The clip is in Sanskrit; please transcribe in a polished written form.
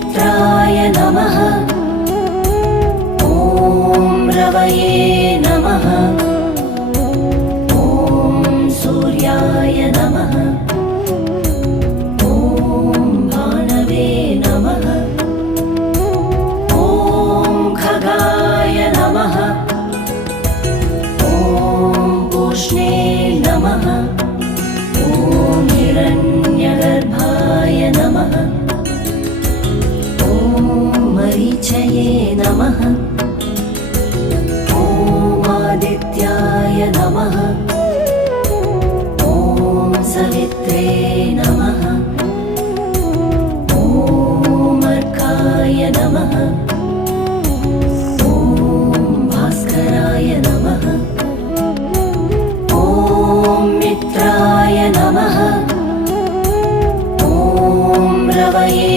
मित्राय नमः। ॐ रवये नमः। ॐ सूर्याय नमः। ॐ भानवे नमः। ॐ खगाय नमः। ॐ पूष्णे नमः। ॐ हिरण्यगर्भाय नमः। ॐ मरीचये नमः। ॐ आदित्याय नमः। ॐ सवित्रे नमः। ॐ अर्काय नमः। ॐ भास्कराय नमः। ॐ मित्राय नमः। ॐ रवये